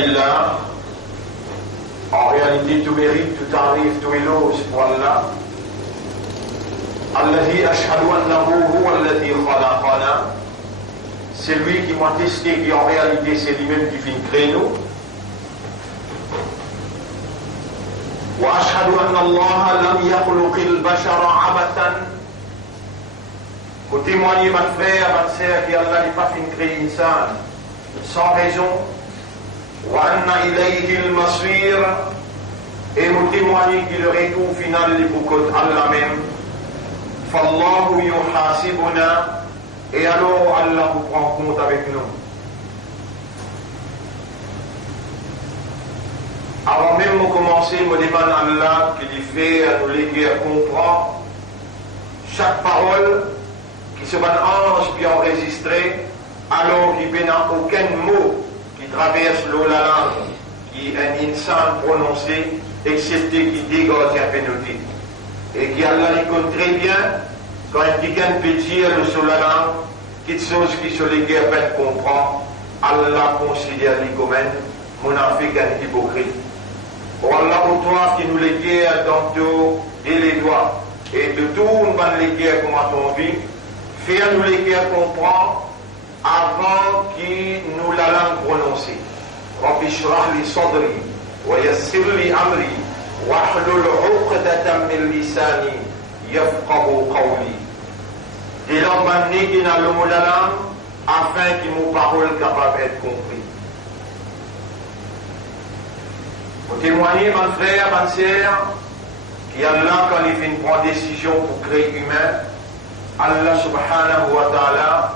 lillah. En réalité, tout mérite, tout arrive, tout éloge pour Allah. Alladhi ashhadu annahu huwa alladhi khalaqana. C'est lui qui m'a testé, qui en réalité c'est lui-même qui fait créer nous. Wa ashhadu anna Allah lam yakhluqil bashara abathan. Pour témoigner, ma frère, ma sœur, qu'Allah n'a pas fait créer l'insan sans raison. Wa anna ilayhi al-masir. Et nous témoigner que le retour final est pour Allah même. Fallahu yuhasibuna. Et alors Allah vous prend compte avec nous. Avant même de commencer, je demande à Allah qu'il fait à nous léguer à comprendre chaque parole qui se va ange puis enregistrée, alors qu'il n'y a aucun mot qui traverse l'eau la langue, qui est un insan prononcé, excepté qui dégage un pénalité. Et qui Allah les compte très bien, quand quelqu'un peut dire le sur la langue, quelque chose qui se les guerres peine comprend, Allah considère les comme un monafik, un hypocrite. Pour Allah, pour toi qui nous les guerres dans tout et les doigts, et de tout, nous va les guerres comme à ton vie, faire nous les guerres comprendre avant qu'il nous la langue prononcée. Rabbi shrah li sadri, wa yassir li amri, wa hlul uqdatan min lisani, yafqahu qawli. Et l'homme va néguer dans le mot de la langue afin que nos paroles capables d'être comprises. Pour témoigner, mon frère, ma sœur, qu'Allah, quand il fait une décision pour créer humain, Allah subhanahu wa ta'ala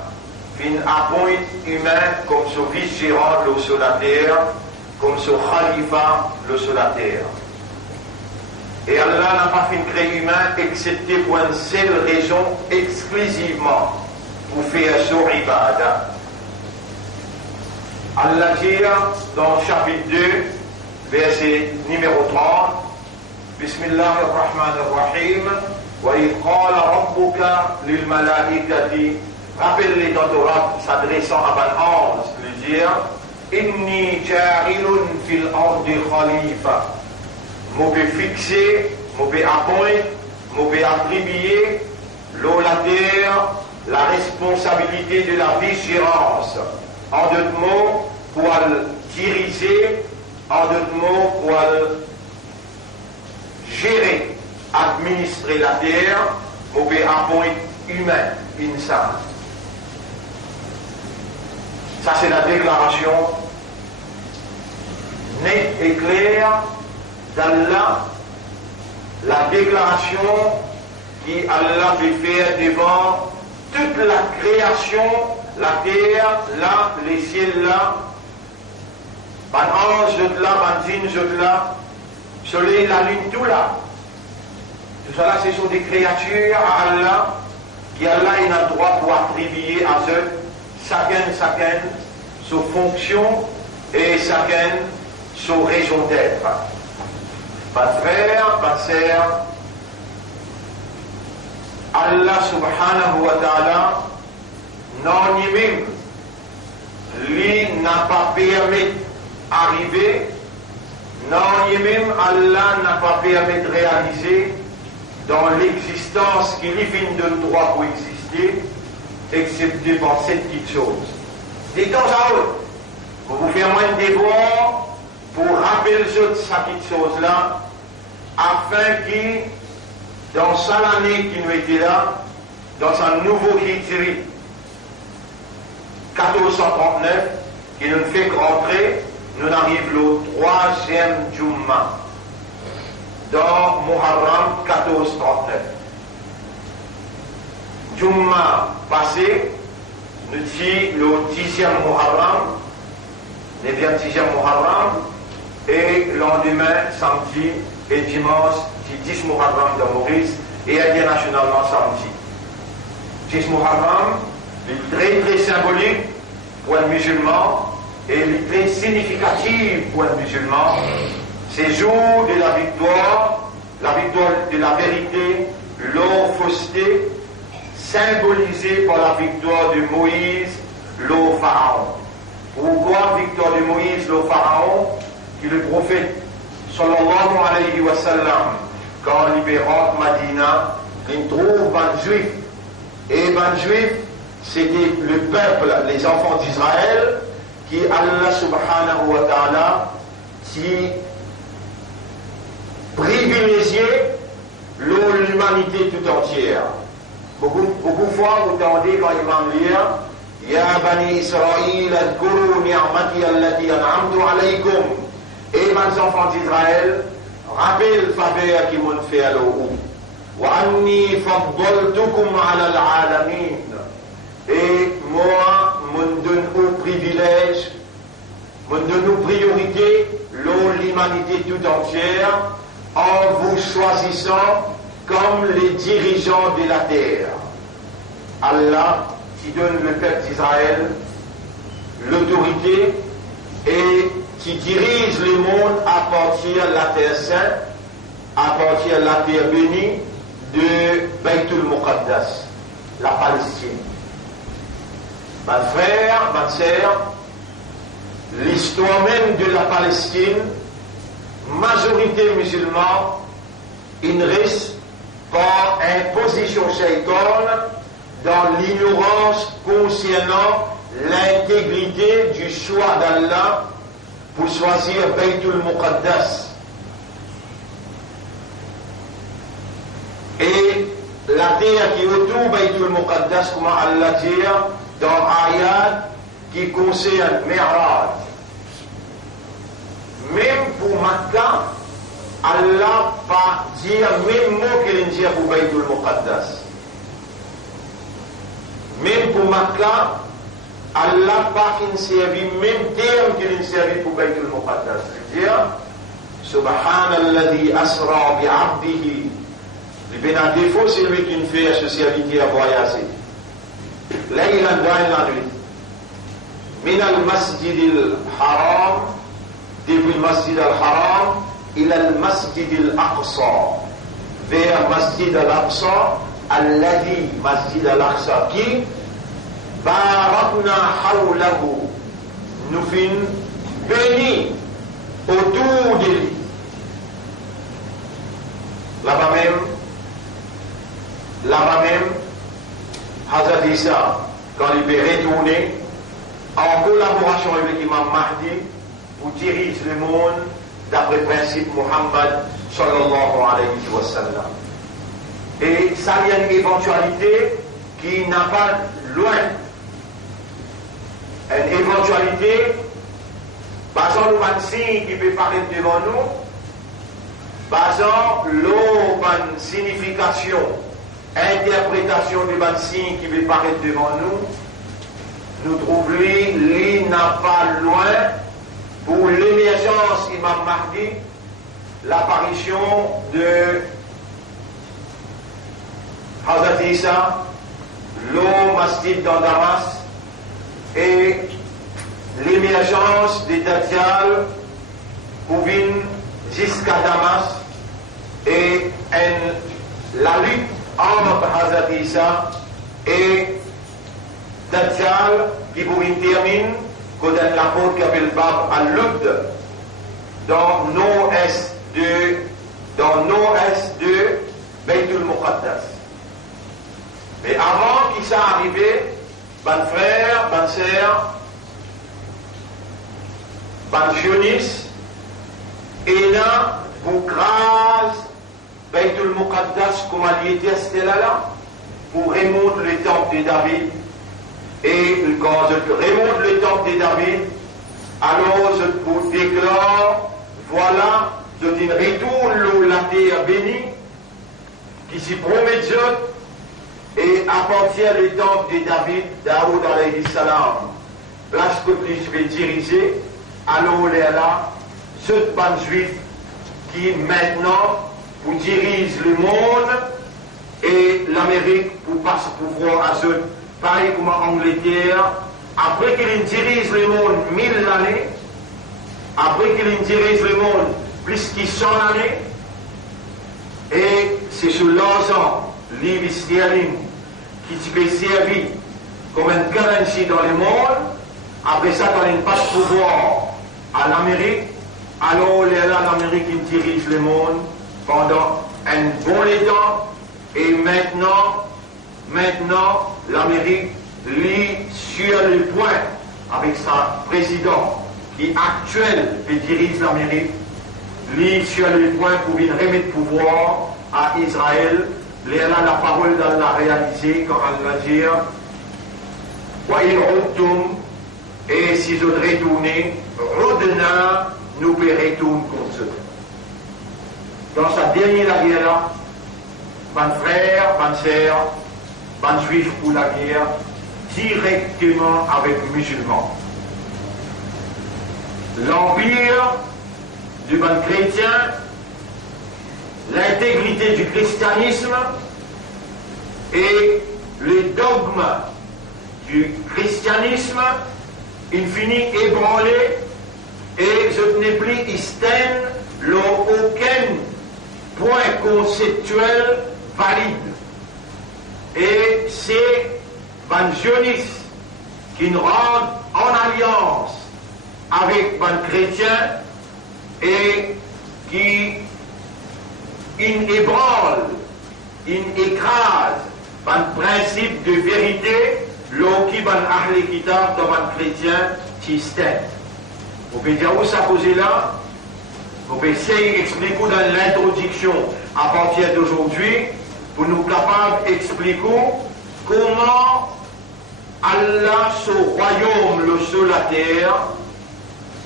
fait une appointe humain comme son vice-gérant sur la terre, comme son khalifa sur la terre. Et Allah n'a pas fait créer humain excepté pour une seule raison, exclusivement pour faire son ibadah. Allah dit dans le chapitre 2, verset numéro 30, Bismillahirrahmanirrahim, wa idh qala rabbuka lil malaikati, rappelle-les dans Torah s'adressant à un ange, lui dire, inni ja'ilun fil ardi khalifa. Je peux fixer, je peux appoindre, je peux attribuer l'eau, la terre, la responsabilité de la vigilance. En d'autres mots, pour diriger, en d'autres mots, pour gérer, administrer la terre, je peux appoindre humain, insan. Ça, c'est la déclaration nette et claire d'Allah, la déclaration qui Allah fait faire devant toute la création, la terre, là, les ciels là, ban ange de là, ban djinn de là, soleil, la lune, tout là. Tout ça là, ce sont des créatures à Allah, qui Allah a le droit pour attribuer à eux, chacun, sa fonction et chacun sa raison d'être. Pas de frère, pas de sœur, Allah subhanahu wa ta'ala, non lui-même, lui n'a pas permis d'arriver, non lui-même, Allah n'a pas permis de réaliser dans l'existence qu'il lui vient de droit pour exister, excepté par cette petite chose. De temps à autre, pour vous faire moins de devoirs, pour rappeler cette petite chose-là, afin que, dans cette année qui nous était là, dans un nouveau Hijri, 1439, qui nous fait rentrer, nous arrivons au 3e Jumma, dans Muharram 1439. Jumma passé, nous dit le 10e Muharram, 9e 10e Muharram, et lendemain, samedi et dimanche, 10 Muharram de Maurice, et internationalement samedi. 10 Muharram, est très très symbolique pour un musulman, et il est très significatif pour un musulman. C'est jour de la victoire de la vérité, l'eau fausseté, symbolisée par la victoire de Moïse, l'eau Pharaon. Pourquoi victoire de Moïse, le pharaon, qui le prophète, sallallahu alayhi wa sallam, quand libérant Madina, il trouve un juif. Et un juif, c'était le peuple, les enfants d'Israël, qui Allah subhanahu wa ta'ala, qui privilégiait l'humanité tout entière. Beaucoup de fois, vous entendez quand il va lire Ya bani Israël, adkuru ni'mati allati an'amtu alaykum. Et mes enfants d'Israël, rappelez le faveur qu'ils m'ont fait à l'eau. Wa anni faddaltukum ala al-alamin. Et moi, me donne au privilège, me donne aux priorités, l'humanité tout entière, en vous choisissant comme les dirigeants de la terre. Allah qui donne le peuple d'Israël l'autorité et qui dirige le monde à partir de la terre sainte, à partir de la terre bénie de Baytul Muqaddas, la Palestine. Mes frères, mes sœurs, l'histoire même de la Palestine, majorité musulmane, il reste par imposition shaitan dans l'ignorance concernant l'intégrité du choix d'Allah pour choisir Baytul Muqaddas. Et la terre qui est autour Baytul Muqaddas, comme Allah dit dans Ayat qui concerne Mi'raj. Même pour Makkah, Allah va dire même mot qu'il dit pour Baytul Muqaddas. Même pour Makkah, Allah va servi même terme qu'il servi pour Baytul Muqaddas. C'est-à-dire, Subhanalladhi asra bi'abdihi. Le bénin défaut, c'est lui qui nous fait ce serviteur à voyager. Là, il a dans la nuit. Min al-Masjid al-Haram, depuis le Masjid al-Haram, il a le Masjid al-Aqsa. Vers Masjid al-Aqsa, alladhi Masjid al-Aqsa, qui barakna hawlahu, nous fin béni autour de lui. Là-bas même, Hazrat Isa, quand il est retourné, en collaboration avec l'imam Mahdi, vous dirige le monde d'après le principe Muhammad sallallahu alayhi wa sallam. Et ça, il y a une éventualité qui n'a pas loin. Une éventualité, par exemple, le signe qui peut paraître devant nous, par exemple, l'autre signification, interprétation du signe qui peut paraître devant nous trouvons lui n'a pas loin pour l'émergence Imam Mahdi, l'apparition de Hazrat Isa, l'eau masjid dans Damas et l'émergence des Dajjal pour venir jusqu'à Damas et la lutte entre Hazrat Isa et Dajjal qui pour une termine quand l'apôtre qui appelle Bab al-Lud dans nord-est de Baytul Muqaddas. Mais avant qu'il soit arrivé, ban frère, ban sœur, ban sionistes, et là, pour grâce Baytul Muqaddas, comme elle était, c'était là, pour remonter le temple de David. Et quand je remonte le temple de David, alors je vous déclare, voilà, je dis retourne la terre bénie, qui s'y promet Dieu, et à partir du temple de David, Daoud alayhi salam, place que je vais diriger, alors là, ce ban juif qui maintenant vous dirige le monde et l'Amérique pour passer pouvoir à ceux, pareil comme en Angleterre, après qu'il dirige le monde 1000 années, après qu'il dirige le monde plus que 100 années, et c'est sur l'argent, livre sterling, qui peut servir comme une currency dans le monde, Après ça, quand il passe pouvoir à l'Amérique, alors l'Amérique dirige le monde pendant un bon temps. Et maintenant, l'Amérique lit sur le point, avec sa président qui actuel et dirige l'Amérique, lit sur le point pour venir remettre pouvoir à Israël. La parole d'Allah réalisée quand Allah dit Wa il retourne, et si je retourne, Rodena nous retourne contre eux. Dans sa dernière guerre, ban frère, ban sœur, ban juif pour la guerre, directement avec les musulmans. L'empire du ban chrétien, l'intégrité du christianisme et les dogmes du christianisme, il finit ébranlé et je n'ai plus aucun point conceptuel valide. Et c'est les sionistes qui nous rendent en alliance avec les chrétiens et qui ébranlent, écrasent le principe de vérité qui ban ahle kitab dans les chrétiens système. Vous pouvez dire où ça causé là? Vous pouvez essayer d'expliquer dans l'introduction à partir d'aujourd'hui pour nous capables d'expliquer comment Allah sur royaume, le sur la terre,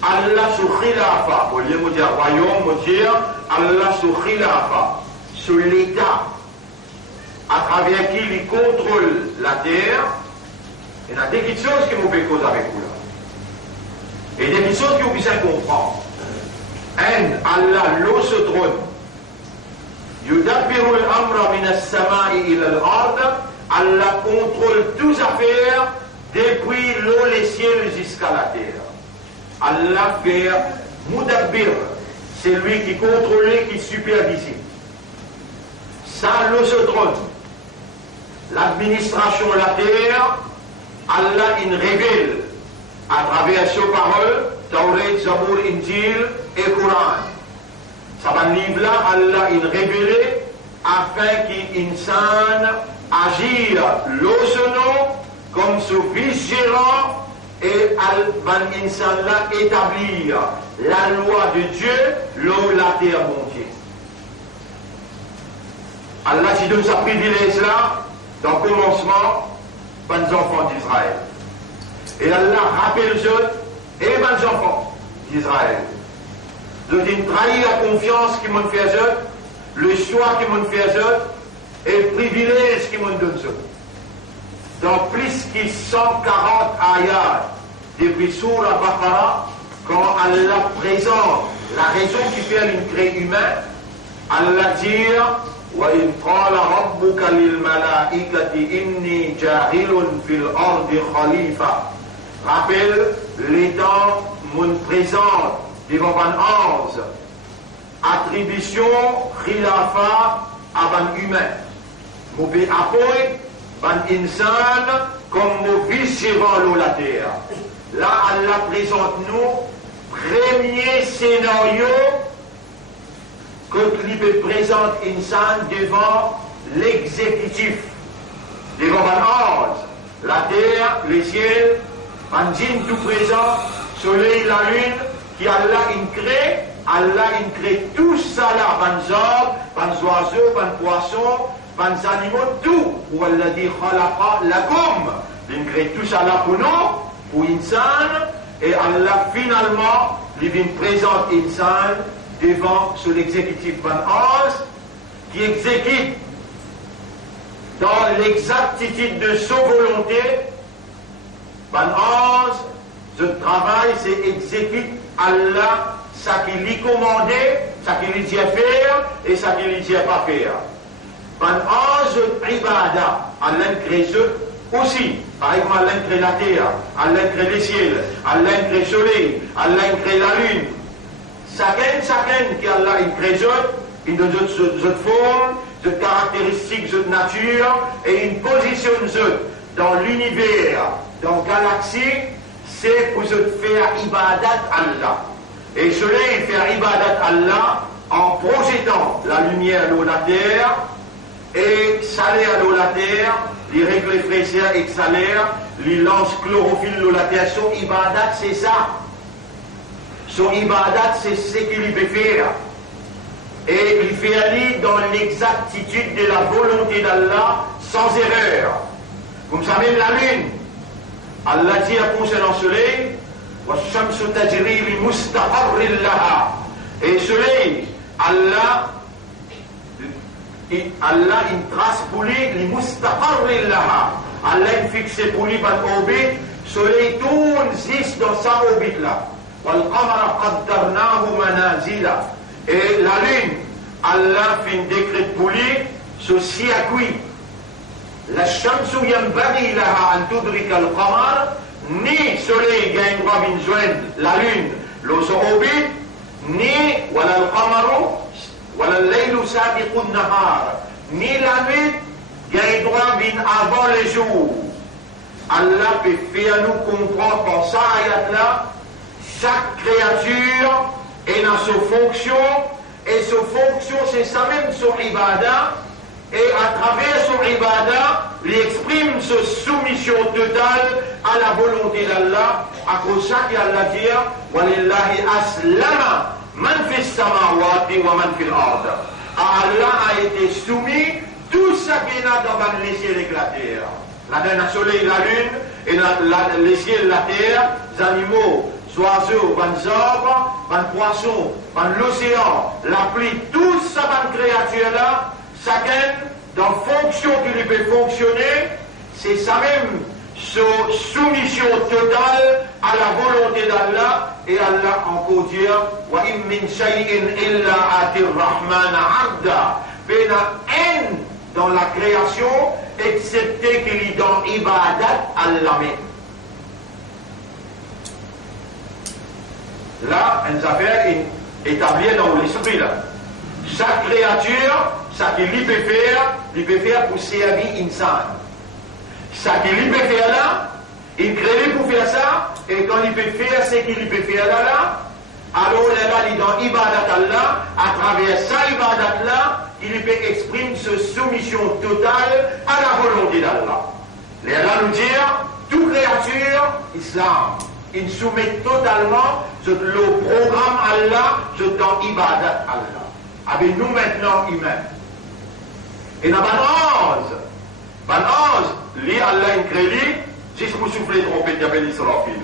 Allah sur khilafa, au lieu de dire royaume, on dit Allah sur khilafa, sur l'État, à travers qui il contrôle la terre. Il y a des petites choses qui vous fait cause avec vous là. Et des petites choses qui vous puissent comprendre. Allah l'eau se trône. Yudabbiru al-amra min as-sama'i ila al-ard. Allah contrôle toutes les affaires depuis l'eau, les ciels jusqu'à la terre. Allah fait Mudabbir, c'est lui qui contrôle, qui supervise. Ça, l'eau se trône. L'administration de la terre, Allah il révèle à travers ses paroles, Taurat, Zabour, Injil et Coran. Ça va livre là, Allah il révèle afin qu'il insan agir l'osono comme ce vice-gérant et al-ban insan là établir la loi de Dieu, l'eau, la terre montier. Allah s'y donne sa privilège là, dans le commencement, les enfants d'Israël. Et Allah rappelle eux et les enfants d'Israël. Ils ont trahi la confiance qu'ils m'ont fait eux, le choix qu'ils m'ont fait eux, et le privilège qu'ils m'ont donné eux. Dans plus que 140 ayats depuis Surah Baqarah, quand Allah présente la raison qui fait l'incré humain, Allah dit وَإِذْ قَالَ رَبُّكَ لِلْمَلَائِكَةِ إِنِّي جَاعِلٌ فِي الْأَرْضِ خَلِيفَةً. Rappelle les temps mon présente devant ban ange, attribution khilafa à ban humain. Mauvais appui ban insan comme mauvais gérant la terre. Là, Allah présente nous premier scénario que l'Ibé présente insan devant l'exécutif, devant ban ange, la terre, les ciels, ban djinn tout présent, soleil, la lune, qui Allah crée tout ça là, ban hommes, ban oiseaux, ban poissons, ban animaux, tout. Ou Allah dit khalaqa lakum, il crée tout ça là pour nous, pour insan, et Allah finalement, il présente insan devant sur l'exécutif ban ange, qui exécute dans l'exactitude de sa volonté. Ban ange, ce travail, c'est exécute Allah, ça qu'il lui commandait, ça qu'il lui dit à faire et ça qu'il lui dit à pas faire. Ban ange, ibada, Allah crée ce aussi. Par exemple, Allah crée la terre, Allah crée les ciels, Allah crée le soleil, Allah crée la lune. Chacun qui Allah crée il donne cette forme, cette caractéristique, cette nature, et il positionne dans l'univers, dans la galaxie, c'est pour faire ibadat Allah. Et cela, il fait ibadat Allah en projetant la lumière dans la terre et salaire dans la terre, les règles fraîcheur et salaire, les lance chlorophylle dans la terre. Son ibadat, c'est ça. Son ibadat, c'est ce qu'il peut faire. Et il fait aller dans l'exactitude de la volonté d'Allah sans erreur. Comme ça, même la lune. Allah dit concernant le soleil, وَالشَّمْسُ تَجْرِي لِمُسْتَقَرٍّ لَهَا. Et le soleil, Allah il trace pour lui لِمُسْتَقَرٍ لَهَا. Allah il fixe pour lui par orbite. Le soleil tourne juste dans sa orbite là. وَالْقَمَرَ قَدَّرْنَاهُ مَنَازِلَ. Et la lune, Allah fait un décret pour lui, ce circuit. La shamsu yanbaghi laha an tudrika al-qamar, ni soleil gagne droit de joindre la lune, l'autre orbite, ni wala al-qamaru, wala al-laylu sabiqu an-nahar, ni la nuit gagne droit avant les jours. Allah peut faire nous comprendre par ça ayat-là, chaque créature est dans sa fonction, et sa fonction c'est ça même son ibadah, et à travers son ibadah, il exprime sa soumission totale à la volonté d'Allah, à cause de ça qu'Allah dit وَلِلَّهِ أَسْلَمَ مَنْ فِي السَّمَاوَاتِ وَمَنْ فِي الْأَرْضِ. À Allah a été soumis tout ce qui est dans les cieux et la terre. Là, dans le soleil, la lune, et les cieux et la terre, les animaux, les oiseaux, les arbres, les poissons, l'océan, la pluie, tout ça, les créatures-là, chacun, dans fonction qu'il peut fonctionner, c'est ça même, sa soumission totale à la volonté d'Allah, et Allah encore dit وَإِن مِّن شَيْءٍ إِلَّا آتِي الرَّحْمَنَ عَبْدًا. Il y a un dans la création, excepté qu'il est dans ibadat Allah même. Là, une affaire établie dans l'esprit là. Chaque créature, ce qu'il peut faire pour servir insan. Ce qu'il peut faire là, il crée pour faire ça, et quand il peut faire ce qu'il peut faire là, alors là, il est dans ibadat Allah, à travers sa ibadat là, il peut exprimer sa soumission totale à la volonté d'Allah. Là nous dire, toute créature, islam, il soumet totalement le programme Allah, dans ibadat Allah. Avec nous maintenant humains. Et dans le ange, lui Allah il crée, juste pour souffler trompette, il y avait l'Israël.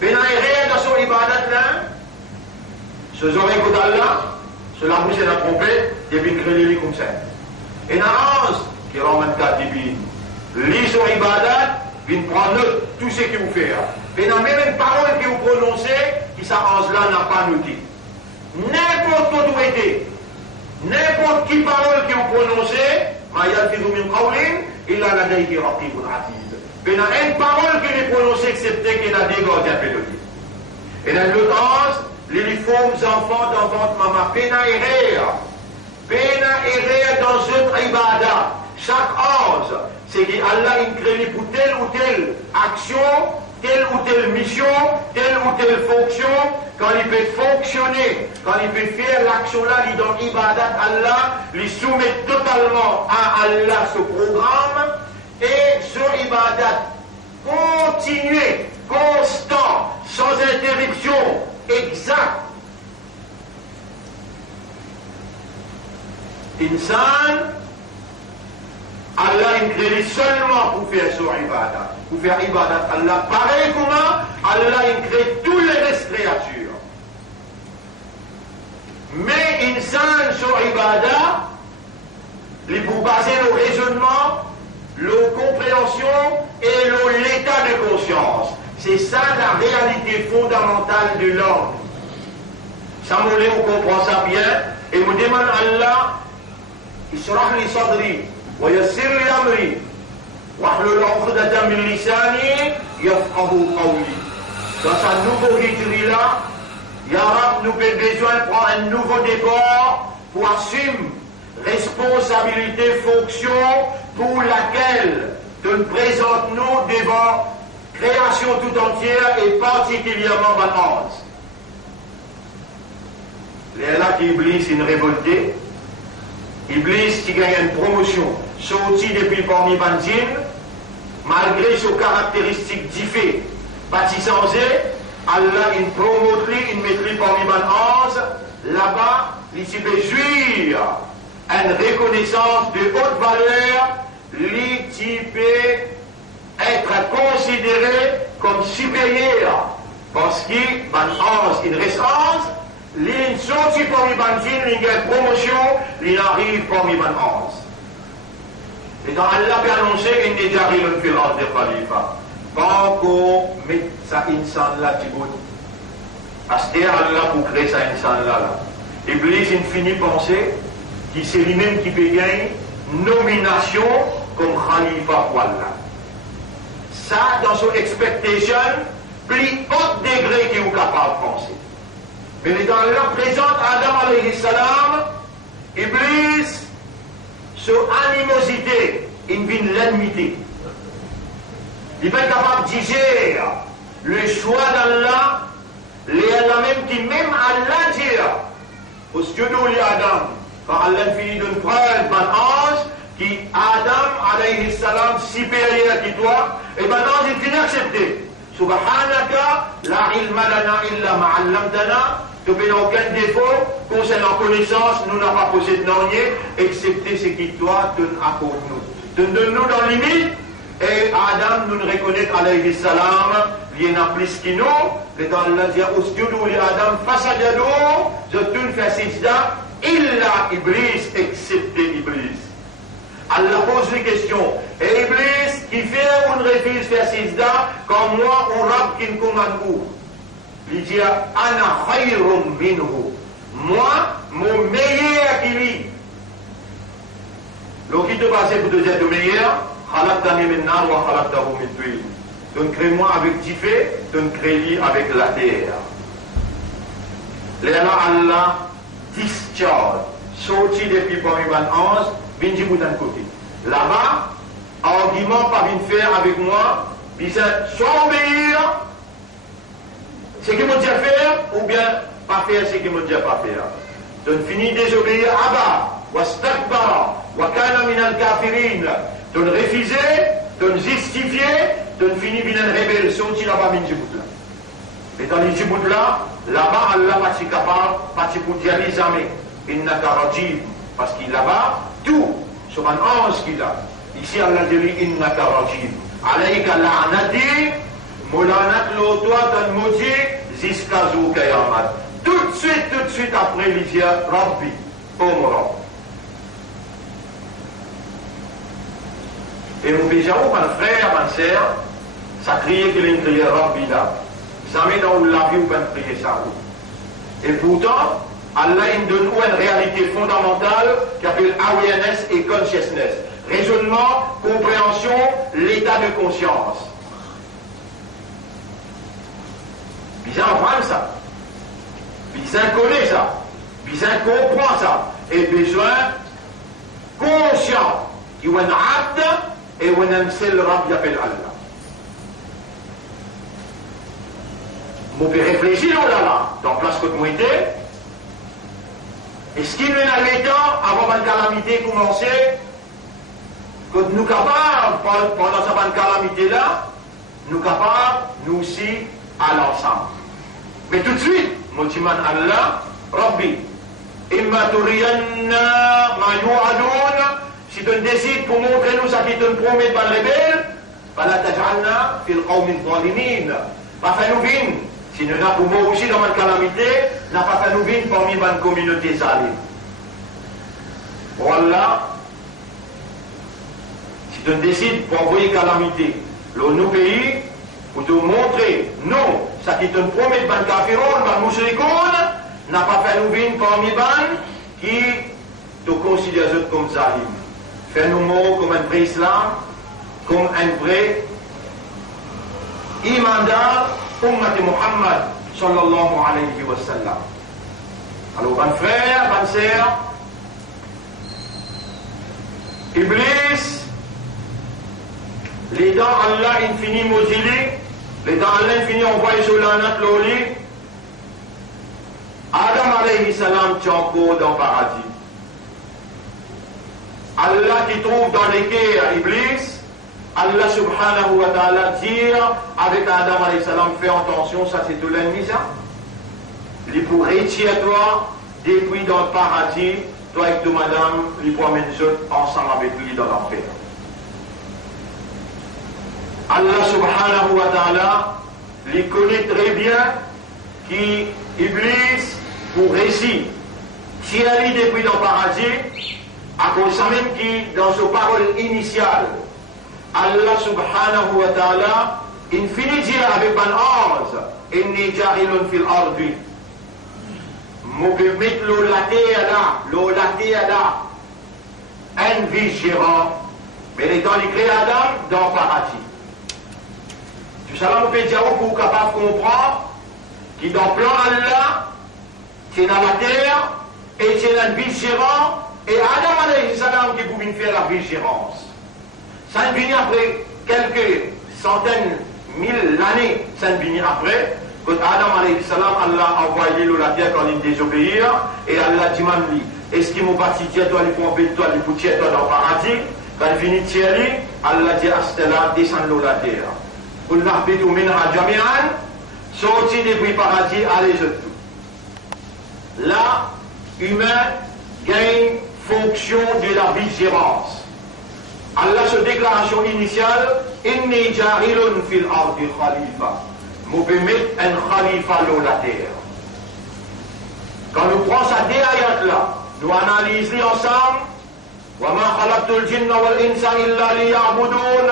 Mais dans les réels dans son ibadat là, ce oreilles d'Allah, ce la bouche et la trompette, il vient créer lui comme ça. Et dans l'ange, qui ramène quatre divines, lui son ibadat, vient prendre tout ce qu'il vous fait. Et dans même une parole que vous prononcez, qui s'arrange là n'a pas noté. N'importe quoi d'où était, n'importe qui parole que vous prononcez, il a la daïki raqibun atid. Mais dans une parole que vous prononcez, excepté qu'il a dégagé un peu de vie. Et dans l'autre ange, les femmes, enfants, d'enfants, maman, pena et rire dans une ibadah. Chaque ange, c'est qu'Allah il crée pour telle ou telle action, telle ou telle mission, telle ou telle fonction, quand il peut fonctionner, quand il peut faire l'action-là, il donne ibadat Allah, il soumet totalement à Allah ce programme, et ce ibadat continué, constant, sans interruption, exact. Insan, Allah il crée seulement pour faire son ibadat. Pour faire ibadat Allah. Pareil comment Allah il crée tous les restes créatures. Mais insan sur ibadat, il faut baser le raisonnement, la compréhension et l'état de conscience. C'est ça la réalité fondamentale de l'homme. Ça on comprend ça bien et on demande à Allah, Ishrah li sadri wa yassir li amri wahlul 'uqdatan min lisani yafqahu qawli. Dans sa nouveau hijri là, Ya Rab, nous avons besoin de prendre un nouveau départ pour assumer responsabilité, fonction pour laquelle nous présentons devant création tout entière et particulièrement Ban les là qui Iblis une révolté, Iblis qui gagne une promotion, sorti depuis parmi Banzine, malgré ses caractéristiques différentes, baptisé, Allah une promoterie, une maîtrise parmi Ban là-bas, il s'y peut jouir une reconnaissance de haute valeur, il peut être considéré comme supérieur, parce que Ban une récence, l'une sorti parmi Banzine, il y a une promotion, il arrive parmi Ban Et dans Allah peut annoncer qu'il n'est déjà arrivé une filance de Khalifa. Quand on met ça insan là, tu vois. Parce que Allah pour créer ça insan là. Iblis, il finit penser que c'est lui-même qui peut gagner nomination comme Khalifa pour Allah. Ça, dans son expectation, plus haut degré qu'il est capable de penser. Mais dans Allah présente Adam alayhi salam, Iblis, son animosité, il vient l'ennemité. Il n'est pas capable de dire le choix d'Allah, Allah même qui même Allah dit, au studio de Adam, quand Allah finit d'une preuve, un ange, qui Adam alayhi salam supérieur qui toi, et ben l'ange il finit accepté. Subhanaka, la ilma lana illa ma'allamtana, tu n'as aucun défaut concernant connaissance, nous n'avons pas possédé non, excepté ce qui toi donne à pour nous. Donne-nous dans la limite, et Adam nous reconnaît alayhi salam, il y en a plus que nous, et dans Allah dit, Usjudu li Adam, fasajadu, je te fais sijda, illa Iblis, excepté Iblis. Allah pose les questions, et Iblis qui fait ou ne refuse faire sijda, comme moi ou Rab qui me commande où? Il dit, Ana khayrum minhu. Moi, mon meilleur qui lui. Donc, il te passe pour te dire le meilleur, khalaqtani min nar wa khalaqtahu min tin. Donc, crée-moi avec du feu, donc crée-lui avec la terre. Là, Allah discharge, sorti depuis parmi les anges, vient du d'un côté. Là-bas, argument pas vient faire avec moi, il dit, soit obéir, ce qu'il m'a dit à faire, ou bien pas faire ce qu'il m'a dit à pas faire. Donc fini désobéir, Abba, wastakbara, wa kana min al-kafirin. Donc refuser, donc justifier, donc fini bin rebelle, sorti là-bas min Djibouti là. Et dans les Djibouti là-bas, Allah pas si capable, pas si pour dire les armées, innaka rajim, parce qu'il là-bas, tout, sur un ange qu'il a. Ici Allah dit innaka rajim. Alayka la'nati, Molanat l'autoit d'un maudit jusqu'à Zoukayamat. Tout de suite après, il dit Rabbi, Omra. Et mon bijou, mon frère, ma soeur, ça criait qu'il est crié Rabbi là. Jamais dans la vie, on peut crier ça. Et pourtant, Allah il donne une réalité fondamentale qui s'appelle awareness et consciousness. Raisonnement, compréhension, l'état de conscience. Bizarre comprendre ça. Bizarre connaît ça. Bizarre comprend ça. Et besoin conscient. Il y a un abd et il y a un seul rab qui appelle Allah. Vous pouvez réfléchir là, dans la place que vous êtes. Est-ce qu'il y a l'état avant que la calamité commence, que nous capables, pendant cette calamité-là, nous capables, nous aussi, à l'ensemble. Mais tout de suite, Moutiman Allah, Rabbi, imma turiyanna ma yu'adun, si tu décides pour montrer nous ce qui te promet par les rebelles, fala taj'alna fil qawmin zalimin. Pas fait nous vine. Si nous n'avons pour moi aussi dans ma calamité, n'a pas fait nous vine parmi ma communauté zalim. Voilà. Si tu décides pour envoyer calamité, nos pays, pour te montrer, non, ça qui te promet ban kafiron, ban moushrikoun, n'a pas fait nous vine parmi ban qui te considère comme zalim. Fais-nous mots comme un vrai islam, comme un vrai imandar, Ummati Muhammad, sallallahu alayhi wa sallam. Alors, ban frère, ban sœur, Iblis, les dents Allah infini mosilé, Les temps à l'infini, on voit sur la natte l'oli. Adam alayhi salam tchanko dans le paradis. Allah qui trouve dans l'équerre Iblis, Allah subhanahu wa ta'ala dit avec Adam alayhi salam, fais attention, ça c'est tout l'ennemi ça. Il pourrait retirer toi depuis dans le paradis, toi et toi madame, il pourrait amener les autres ensemble avec lui dans l'enfer. Allah subhanahu wa ta'ala, il connaît très bien qu'Iblis, pour réussir, tirer depuis dans le paradis, à cause même qui, dans sa parole initiale, Allah subhanahu wa ta'ala, il finit de dire avec un ange, inni ja'ilun fil ardi. Je vais mettre l'eau là, un vigérant, mais étant les créés Adam dans le paradis. Tout ça, on peut dire pour capable de comprendre que dans le plan Allah, c'est dans la terre, et c'est un vigérant, et Adam alayhi salam qui pouvait faire la vigérance. Ça vient après quelques centaines, mille années, ça vient après. Quand Adam alayhi salam, Allah a envoyé l'eau la terre quand il désobéir, et Allah dit lui, est-ce qu'il m'a bâti toi, il faut embêter toi, il faut tirer toi dans le paradis? Quand il finit de tirer, Allah dit à Stella, descend l'eau la terre. Pour l'arbiter au minha jami'an, sortir depuis le paradis, allez je tout. Là, humain gagne fonction de la vigilance. Allah, sa déclaration initiale, inni ja'ilun fil ardi khalifa. Nous pouvons mettre un khalifa dans la terre. Quand nous prenons cette ayat-là, nous analysons ensemble. وَمَا خَلَقْتُ الْجِنَّ وَالْإِنسَ إِلَّا لِيَعْبُدُونَ.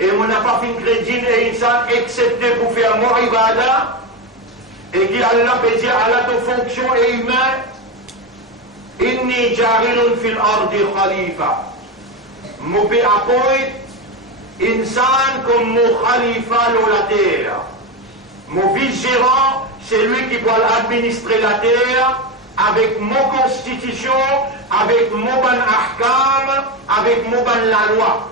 Et on n'a pas fait créer djinn et insan excepté pour faire mon ibada. Et qui Allah peut dire Allah ta fonction est humaine. Inni ja'ilun fil ardi khalifa. Nous pouvons apporter insan comme mon khalifa dans la terre. Mon vice-gérant, c'est lui qui doit administrer la terre avec mon constitution, avec mon ban ahkam, avec mon ban la loi.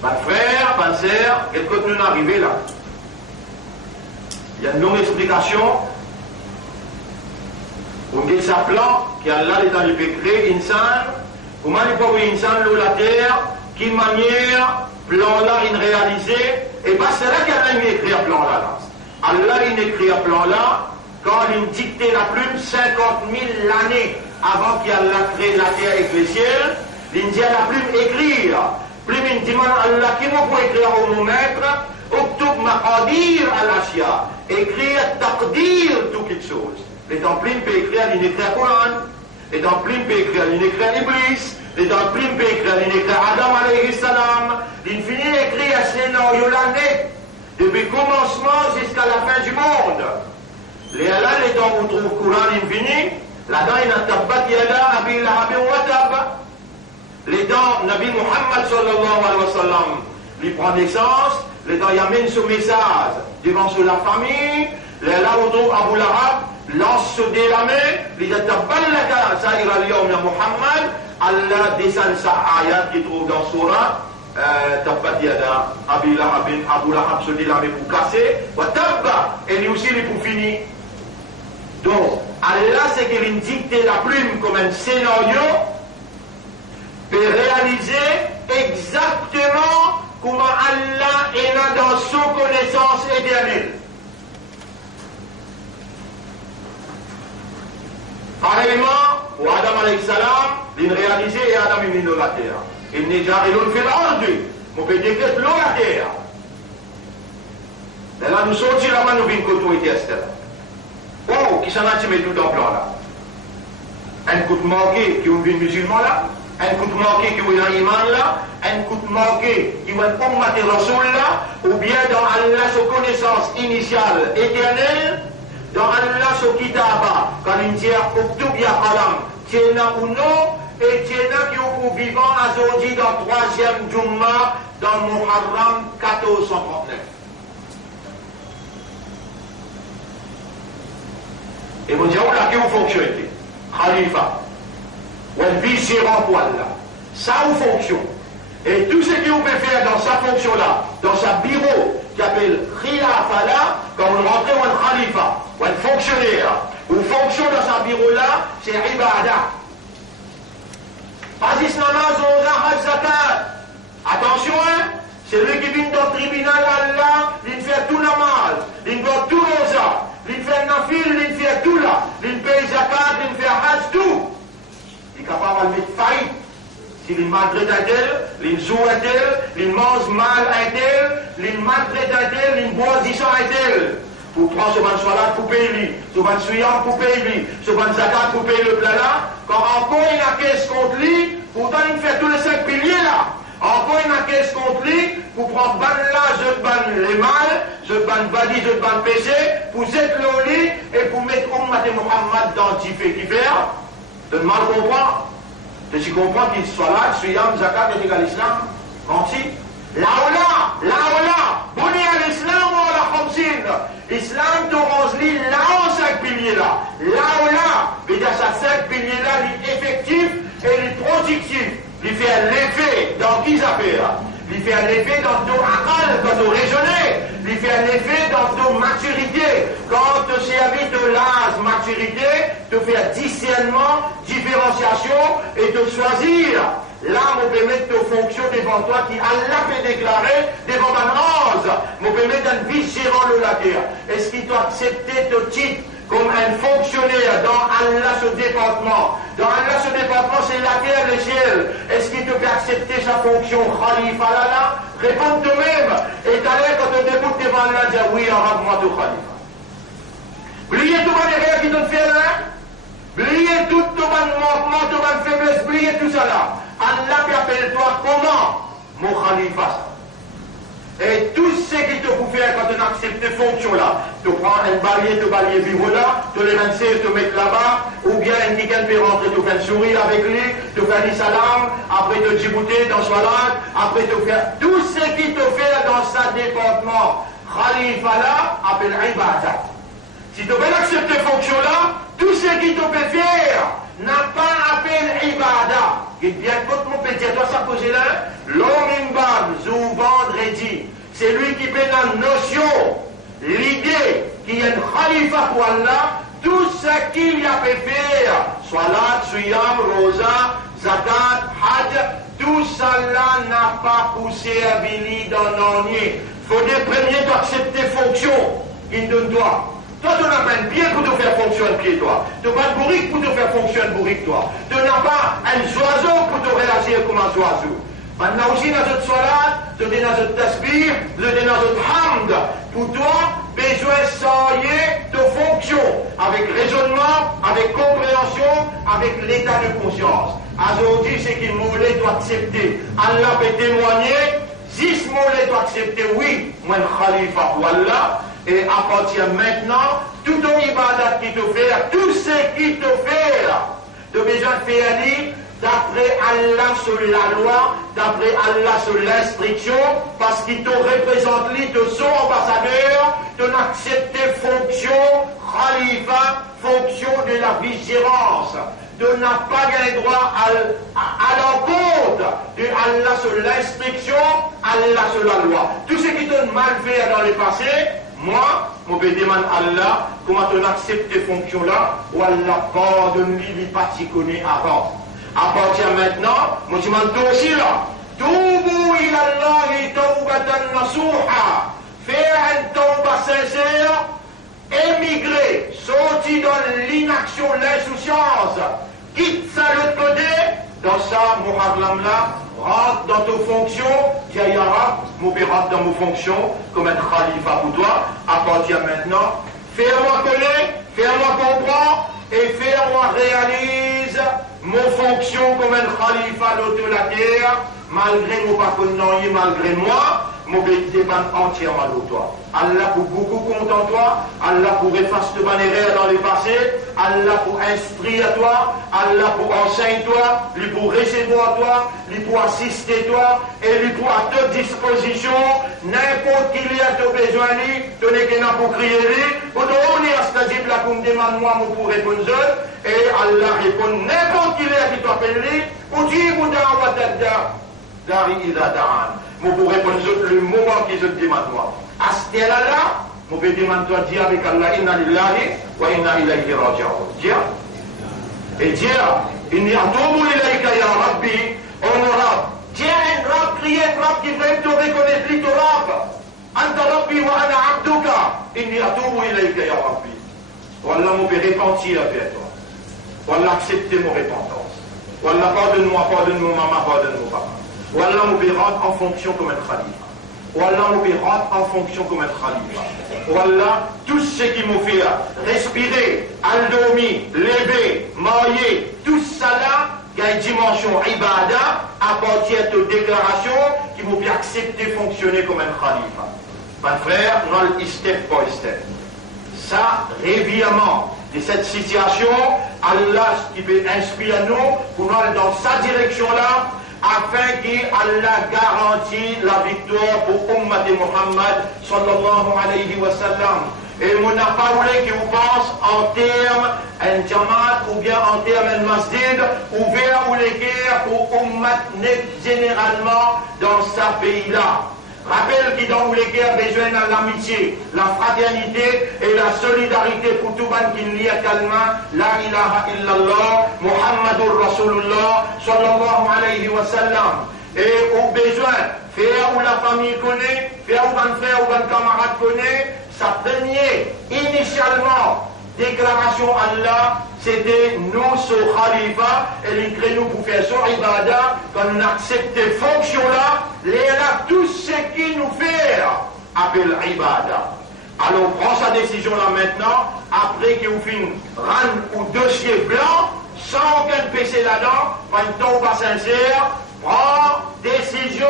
Mon frère, ma sœur, quelque chose nous arrivé là. Il y a une longue explication. On dit ça plan, qui a là dans le péché, insan, comment il peut avoir insan dans la terre, qui manière plan là il réalisé, et bien c'est là qu'il y a un écrit à plan là. Allah il écrit à plan là, quand il dictait la plume 50 000 années avant qu'il a créé la terre et le ciel, il dit à la plume écrire. Plume il dit Allah qui m'a pour écrire au mon maître, Uktub maqadir al-ashya, écrire taqdir tout quelque chose. Les temps plume peut écrire, il écrit à Coran, les temps plume peut écrire, il écrit à Iblis. Et dans le prime écrit, il écrit Adam alayhi salam, il finit écrit un scénario l'année, depuis le commencement jusqu'à la fin du monde. Les temps où on trouve le Coran, il finit, là-dedans il y a tabbat yada abi lahabin wa tab. Les temps, Nabi Muhammad sallallahu alayhi wa sallam, il prend naissance, les temps il amène ce message devant sur la famille, là on trouve Abu Lahab, lance de la main, il dit tabbalaka sa'ir al-yawm ya Muhammad. Allah descend sa ayat qui trouve dans Surah Tabbat yada Abi Lahabin, Abu Lahab se dit la main pour casser, wa tabba, et lui aussi il est pour finir. Donc, Allah c'est qu'il dicte la plume comme un scénario peut réaliser exactement comment Allah est là dans son connaissance éternelle. Pareillement, pour Adam alayhi salam, il réalisé et Adam est mis dans la terre. Il n'est jamais l'on fait l'ardu. On peut décréter l'eau la terre. Mais là, nous sortis là-bas, nous venons côtoyer Esther. Oh, qui s'en a tiré tout dans le plan là. Un coup de manqué qui est un musulman là, un coup de manqué qui est un imam là, un coup de manqué qui est un ummat et rasoul là, ou bien dans Allah, sa connaissance initiale éternelle, dans Allah ce kitaba, quand il dit Uktub ya qalam, tiena ou non, et tiena qui est pour vivant aujourd'hui dans le 3e Jumma, dans Muharram 1439. Et vous dites, là, qui vous fonctionne? Khalifa. Ou un vice-gérant pour Allah. Ça, vous fonctionne. Et tout ce qu'il peut faire dans sa fonction-là, dans sa bureau, qui appelle khilafala, quand vous rentrez ou un khalifa, ou un fonctionnaire, ou fonction dans sa bureau-là, c'est ibadah. Aziz namaz, on a zakat. Attention, hein, c'est lui qui vient dans le tribunal, Allah, il fait tout namaz, il doit tout rosa, il fait nafil, il fait tout là, il paye zakat, il fait hajj, tout. Il est capable de mettre faillite. S'il maltraite un tel, il joue un tel, il mange mal un tel, il maltraite un tel, il boit un tel. Pour prendre ce ban salat pour payer lui, ce ban suyam pour payer lui, ce ban zakat pour payer le plat là, quand encore il a caisse contre lui, pourtant il fait tous les 5 piliers là. Encore il a caisse contre lui, pour prendre ban là, je ban les mal, je ban badi, je ban péché, pour être le lit et pour mettre Ummat et Muhammad dans Tifé qui fait, de mal comprendre. Tu comprends qu'il soit là, suyam, zakat est égal à l'islam, menti. Là, boni à l'islam ou à la khamsin. L'islam te range là aux 5 piliers là. Là, mais dans ces 5 piliers là, il est effectif et il est productif. Il fait l'effet dans qui ça fait là. Il fait un effet dans ton akal, dans ton raisonner. Il fait un effet dans ton maturité. Quand tu servis de l'âge maturité, te faire discernement, différenciation et te choisir. Là, on peut mettre tes fonctions devant toi qui Allah peut déclarer devant ma rose. On peut mettre un vice-gérant de la terre. Est-ce qu'il doit accepter ton titre comme un fonctionnaire dans Allah ce département? Dans Allah ce département, c'est la terre et le ciel. Est-ce qu'il te peut accepter sa fonction khalifa là? Réponds toi-même. Et d'ailleurs, quand on débute devant Allah, dire oui, arabe-moi tout khalifa. Oubliez tout le rien qui te fait là. Oubliez tout le manquement, toute la faiblesse, oubliez tout ça là. Allah appelle-toi comment? Mon khalifa. Et tout ce qui te peut faire quand tu acceptes tes fonctions là, tu prends un balai, tu balayer vivre là, tu les 26, tu mets là-bas, ou bien un quelqu'un peut rentrer, tu fais un sourire avec lui, tu fais un salam, après tu djibouter dans salat, après tu fais tout ce qui te fait dans sa département. Khalifa là, appelle ibadah. Si tu veux accepter tes fonctions là, tout ce qui te peut faire n'a pas appel ibadah. Et bien, quand mon petit, toi, ça posé là, l'homme imbam, zou vendredi, c'est lui qui fait la notion, l'idée qu'il y a un khalifa pour Allah, tout ce qu'il y a fait faire, salat, suyam, rosa, zakat, hajj, tout cela n'a pas poussé à venir dans l'ennui. Il faut des premiers d'accepter fonction qu'il donne toi. Toi, tu n'as pas un pied pour te faire fonctionner pied, toi. Tu n'as pas un bourrique pour te faire fonctionner bourrique, toi. Tu n'as pas un oiseau pour te réagir comme un oiseau. Maintenant aussi, dans notre salat, tu es dans notre tasbih, tu es dans notre hamd. Pour toi, besoin d'essayer de fonction, avec raisonnement, avec compréhension, avec l'état de conscience. Aujourd'hui, c'est qu'il moulait doit accepter. Allah peut témoigner, si ce moulait doit accepter, oui, moi, le khalifa ou Allah. Et à partir de maintenant, tout ton ibadat qui te fait, tout ce qui te fait, tu as besoin de faire d'après Allah sur la loi, d'après Allah sur l'instruction, parce qu'il te représente, de son ambassadeur, de n'accepter fonction, khalifa, fonction de la vigilance. De n'a pas gagné droit à l'encontre de Allah sur l'instruction, Allah sur la loi. Tout ce qui te mal fait dans le passé, moi, je me demande à Allah comment tu acceptes tes fonctions-là, ou Allah pardonne-lui les parties connues avant. À partir de maintenant, je me demande toi aussi là. Toubu ila Allahi tawbatan nasuha. Faire un tawba sincère, émigrer, sortir dans l'inaction, l'insouciance, quitte ça de l'autre côté, dans ça, Muharram là, rentre dans tes fonctions, dis à Yarab, rentre dans mes fonctions, comme un khalifa pour toi, à partir de maintenant, fais-moi connaître, fais-moi comprendre, et fais-moi réalise mon fonction comme un khalifa de la terre, malgré mon parcours, malgré moi, mon pays dépend entièrement de toi. Allah pour beaucoup compte en toi, Allah pour effacer de manière dans le passé, Allah pour instruire toi, Allah pour enseigner toi, lui pour recevoir toi, lui pour assister toi, et lui pour à toute disposition, n'importe qui y a de besoin, tu n'es qu'un pour crier lui, pour te revenir à ce type là, comme demande-moi, pour répondre, et Allah répond n'importe qui y a qui t'appelle lui, pour dire, pour dire, dari ila da'an. Vous pourrez répondre le moment qu'ils ont demandé. À ce là, vous pouvez demander dire avec Allah, inna lillahi wa inna ilayhi raji'un. Dire. Et dire, inni atubu ilayka ya Rabbi, honorable. Dire un rab, crier un rab qui veut te reconnaître, lui, ton rab. Anta Rabbi wa ana abduka, inni atubu ilayka ya Rabbi. Wallah, vous pouvez repentir vers toi. Wallah, accepter mon repentance. Wallah, pardonne-moi, pardonne-moi, maman, pardonne-moi, papa. Wallah, vous pouvez rendre en fonction comme un khalifa. Wallah, vous pouvez rendre en fonction comme un khalifa. Wallah, tout ce qui m'ont fait respirer, al-dormir, lever, mailler, tout ça là, il y a une dimension ibada à partir de déclarations qui vous fait accepter fonctionner comme un khalifa. Mon frère, non, step by step. Ça, régulièrement, de cette situation, Allah qui peut inspirer à nous pour aller dans sa direction-là, afin qu'Allah garantit la victoire pour Ummat Muhammad sallallahu alayhi wa sallam. Et on n'a pas voulu qu'il vous pense en termes un jamaat ou bien en termes un masjid ouvert ou les guerres pour Ummat généralement dans ce pays-là. Rappelle qu'il dans les guerres besoin de l'amitié, la fraternité et la solidarité pour tout le monde qui lie calmement la ilaha illallah, Muhammadur Rasulullah, sallallahu alayhi wa sallam. Et au besoin, faire où la famille connaît, faire où un frère ou un camarade connaît, sa première, initialement, déclaration à Allah, c'était nous, ce khalifa, et les nous pour faire son ibada, quand on accepte ces fonctions-là, là, tout ce qui nous fait appelle ibada. Alors, prends sa décision là maintenant, après qu'il vous finisse rendre au dossier blanc, sans aucun PC là-dedans, pas une tauba sincère, prends décision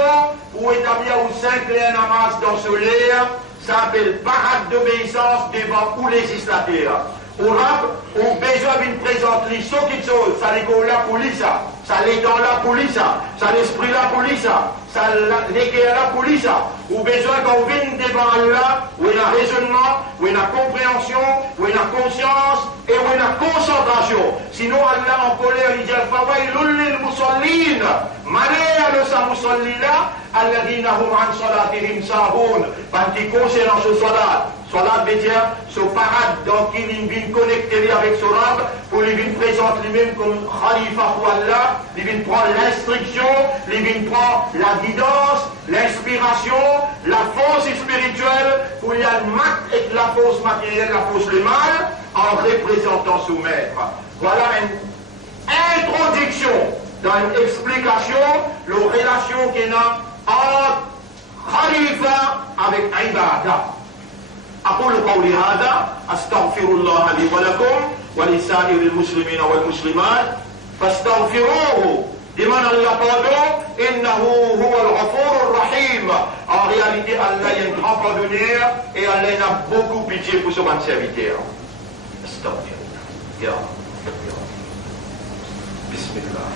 pour établir aux 5 namas dans ce l'air, ça s'appelle parade d'obéissance devant ou législateur. Au rap, au besoin d'une présente liste, qui chose, ça l'école la police, ça l'étend la police, ça l'esprit la police, ça l'équerre la police, ou besoin qu'on vienne devant Allah, où il y a raisonnement, où il y a compréhension, où il y a conscience, et où il y a concentration. Sinon Allah en colère, il dit Fawailul lil musallin, malheur de sa musallina, alladhina hum an salatihim sahun, parce qu'il concerne ce salat. Salat veut dire ce parade donc il vient connecter avec ce rab pour lui venir présenter lui-même comme khalifa pour Allah, il vient prendre l'instruction, il vient prendre la guidance, l'inspiration, la force spirituelle pour y aller avec la force matérielle, la force le mal, en représentant son maître. Voilà une introduction dans une explication, la relation qu'il y a entre khalifa avec ibada. أقول قولي هذا أستغفر الله لي ولكم ولسائر المسلمين والمسلمات فاستغفروه لمن الله pardon إنه هو الغفور الرحيم. En réalité, Allah est un grand pardonneur et Allah a beaucoup pitié pour son serviteur. Astaghfirullah. Bismillah.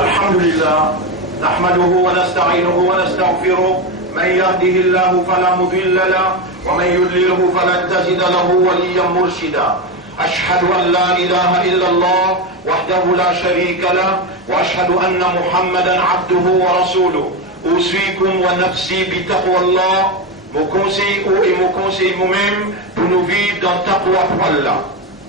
الحمد لله نحمده ونستعينه ونستغفره من يهده الله فلا مضل له ومن يضلله فلن تجد له وليا مرشدا أشهد أن لا إله إلا الله وحده لا شريك له وأشهد أن محمدا عبده ورسوله أوصيكم ونفسي بتقوى الله me conseille moi-même pour nous vivre dans taqwa pour Allah.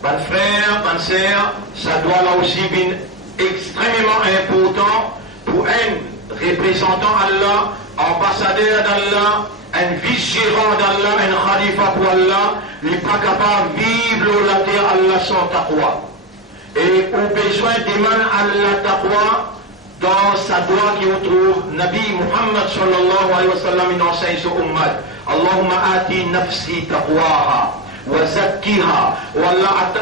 Bonne frère, bonne sœur, ça doit là aussi être extrêmement important pour un représentant Allah, ambassadeur d'Allah, un vice-gérant d'Allah, un khalifa pour Allah, n'est pas capable de vivre la terre Allah sans taqwa. Et au besoin d'éman Allah taqwa, dans sa doigt qui on trouve Nabi Muhammad sallallahu alayhi wa sallam, il enseigne sur Ummah. Allahumma ati nafsi taqwaha wa zakkiha. Wallah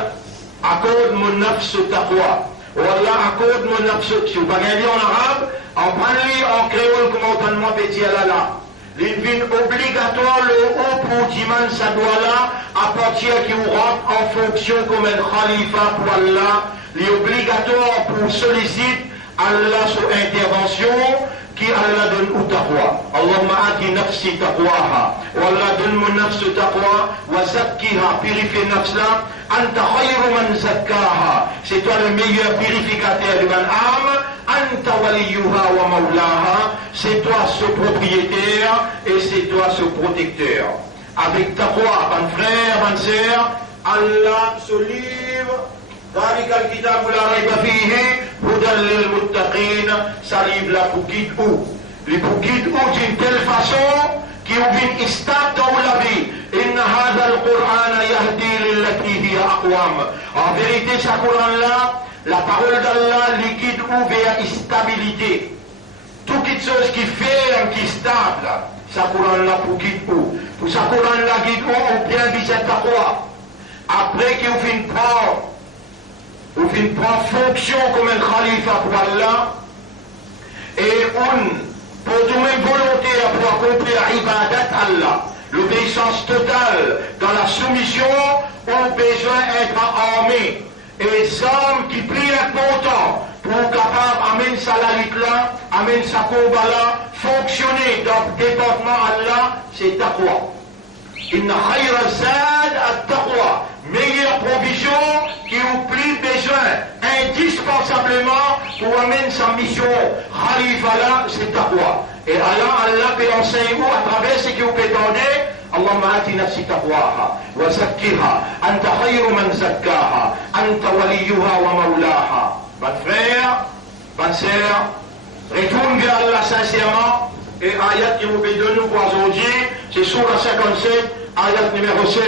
accorde mon nafs taqwa. Wallah accorde mon nafs. Si vous parlez en arabe, en parler en créole, comment on peut dire là. L'une obligatoire le haut pour Diman sa doit là, à partir qui vous rentre en fonction comme un khalifa pour Allah. L'obligatoire pour solliciter Allah sur intervention qui Allah donne au taqwa. Allahumma ati nafsi taqwaha. Wallah donne mon nafs taqwa wa zakkiha, purifie nafs là. Anta khayru man zakkaha. C'est toi le meilleur purificateur de mon âme. Anta waliyuha wa maulaha. C'est toi ce propriétaire et c'est toi ce protecteur. Avec taqwa, mon frère, mon sœur, Allah ce livre. ذلك الكتاب لا ريب فيه هدى للمتقين, ça livre là pour guide où? Pour guide où d'une telle façon qui oublie istat dans la vie. Inna hadha al-Qur'an yahdi lillati hiya aqwam. En vérité, ce Coran-là, la parole d'Allah, les guide où vers stabilité. Toute chose qui ferme, qui stable, ce Coran-là pour guide où? Pour ce Coran-là guide où on bien visite à quoi? Après qu'il finit prendre ou prend fonction comme un khalifa pour Allah et on pour nous-mêmes volontaires pour accomplir ibadat Allah, l'obéissance totale dans la soumission, ont besoin d'être armés et les hommes qui prient longtemps pour capable amener sa lutte là, amener sa combat là, fonctionner dans le département Allah, c'est taqwa. Inna khayra zad at-taqwa. Meilleure provision qui oublie besoin indispensablement pour amener sa mission khalifa là, c'est taqwa. Et Allah peut enseigner à travers ce que vous prétendez. Allahumma ati nafsi taqwaha wa zakkiha anta khayru man zakkaha anta waliyuha wa maulaha. Mon frère, bonne sœur, retourne vers Allah sincèrement. Et ayat qui vous donne nous pour aujourd'hui, c'est sur la 57, ayat numéro 16.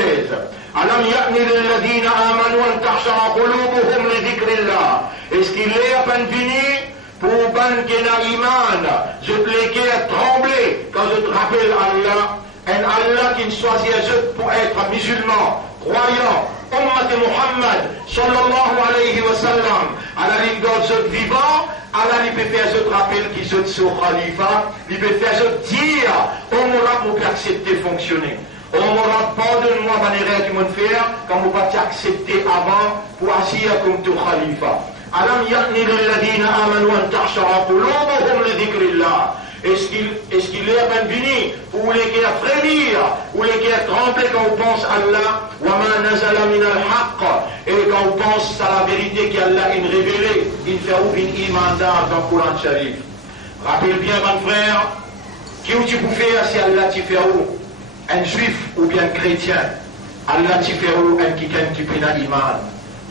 Alam ya'ni lilladhina amanu an tahshara qulubuhum li dhikrillah. Est-ce qu'il est à peine fini pour ban qui n'a iman, je te l'ai à trembler quand je te rappelle Allah, un Allah qui ne choisit pour être musulman, croyant, Ummat Muhammad, sallallahu alayhi wa sallam, à la ligne d'autres vivants, Allah il peut faire ce rappel qui sont sur Khalifa, il peut faire ce dire, on m'aura pour accepter fonctionner. On m'aura pardonne-moi manière qui m'ont fait, quand vous pas accepter avant pour agir comme tout Khalifa. Alam ya'ni lilladhina amanu an tahshara qulubuhum li dhikrillah. Est-ce qu'il est à peine fini pour les qui a frémir, ou les qui a tremblé quand on pense à Allah, wa ma nazala min al-haqq, et quand on pense à la vérité qu'Allah a révélée, il fait ou une imandat dans le Coran Sharif. Rappelle bien, mon frère, qui ou tu peux faire si Allah t'y fait où? Un juif ou bien chrétien, Allah t'y fait où un qui peut un iman?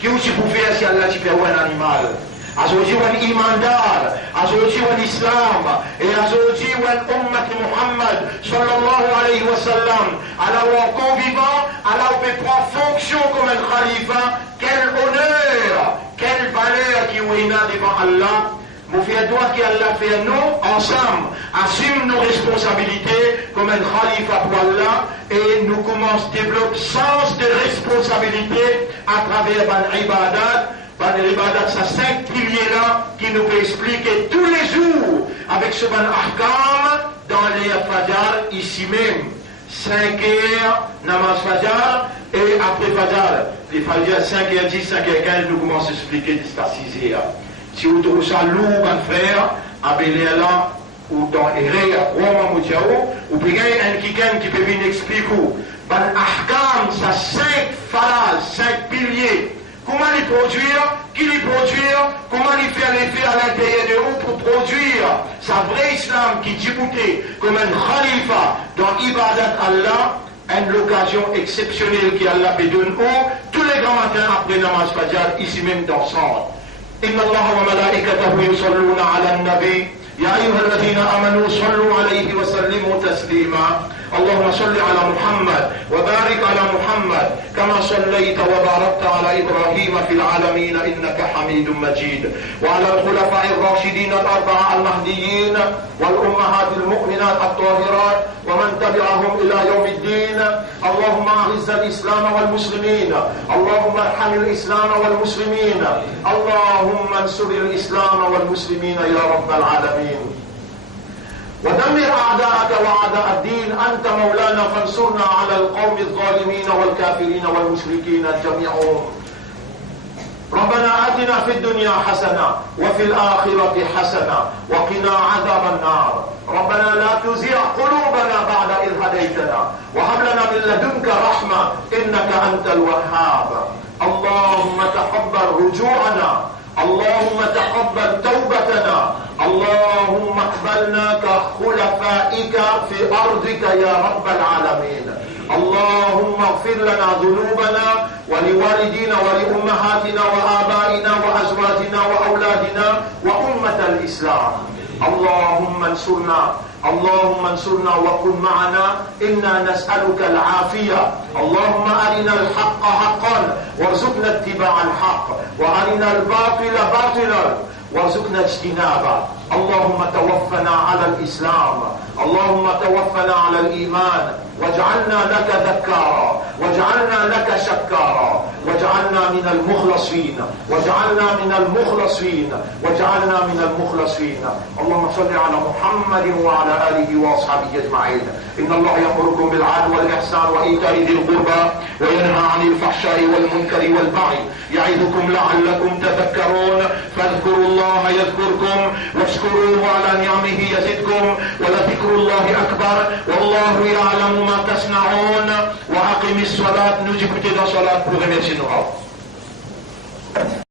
Qui ou tu peux faire si Allah t'y fait où un animal? Aujourd'hui, on est imandar, aujourd'hui, on est islam, et aujourd'hui, on est ummat Muhammad, sallallahu alayhi wa sallam. Alors, en convivant, alors on peut prendre fonction comme un khalifa. Quel honneur, quelle valeur qui est devant Allah. Nous faisons droit qu'Allah fait nous, ensemble, assume nos responsabilités comme un khalifa pour Allah, et nous commençons à développer sens de responsabilité à travers les ibadat. L'ibadat, c'est 5 piliers-là qui nous peut expliquer tous les jours avec ce ban ahkam dans les Fajr, ici même. 5 heures, namaz Fajr, et après Fajr, les Fajr 5h10, 5h15, nous commençons à expliquer jusqu'à 6h. Si vous trouvez ça lourd, mon frère, à Béléala, ou dans Eré, à Roma, Moutiao, ou bien un qui peut venir expliquer. Ban ahkam, c'est 5 phrases, 5 piliers. Comment les produire, qui les produire, comment les faire l'effet à l'intérieur de nous pour produire sa vraie islam qui djibouté comme un khalifa dans Ibadat Allah, une occasion exceptionnelle qu'Allah peut donner tous les grands matins après Namaz Fajr, ici même dans Centre. Inna Allah wa malaikatahu yusalluna ala nabi. Ya ayyuha alladhina amanu sallu alayhi wa sallimu taslima. اللهم صل على محمد وبارك على محمد كما صليت وباركت على إبراهيم في العالمين إنك حميد مجيد، وعلى الخلفاء الراشدين الأربعة المهديين والأمهات المؤمنات الطاهرات ومن تبعهم إلى يوم الدين. اللهم أعز الإسلام والمسلمين، اللهم ارحم الإسلام والمسلمين، اللهم انصر الإسلام والمسلمين يا رب العالمين، ودمر أعداءك وأعداء الدين. أنت مولانا فانصرنا على القوم الظالمين والكافرين والمشركين جميعهم. ربنا آتنا في الدنيا حسنة وفي الآخرة حسنة وقنا عذاب النار. ربنا لا تزغ قلوبنا بعد إذ هديتنا وهب لنا من لدنك رحمة إنك أنت الوهاب. اللهم تقبل رجوعنا، اللهم تقبل توبتنا، اللهم اقبلنا كخلفائك في أرضك يا رب العالمين. اللهم اغفر لنا ذنوبنا ولوالدينا ولأمهاتنا وآبائنا وأزواجنا وأولادنا وأمة الإسلام. اللهم انصرنا، اللهم انصرنا وكن معنا، إنا نسألك العافية. اللهم أرنا الحق حقا وارزقنا اتباع الحق، وأرنا الباطل باطلا وارزقنا اجتنابه. اللهم توفنا على الإسلام، اللهم توفنا على الإيمان، واجعلنا لك ذكارا، واجعلنا لك شكارا، واجعلنا من المخلصين، واجعلنا من المخلصين، واجعلنا من المخلصين. اللهم صل على محمد وعلى آله وأصحابه أجمعين. إن الله يأمركم بالعدل والإحسان وإيتاء ذي القربى وينهى عن الفحشاء والمنكر والبغي يعظكم لعلكم تذكرون. فاذكروا الله يذكركم واشكروه على نعمه يزدكم ولذكر الله أكبر والله يعلم ما تصنعون. وأقم الصلاة. Nous écoutez dans la salat pour remercier nos rois.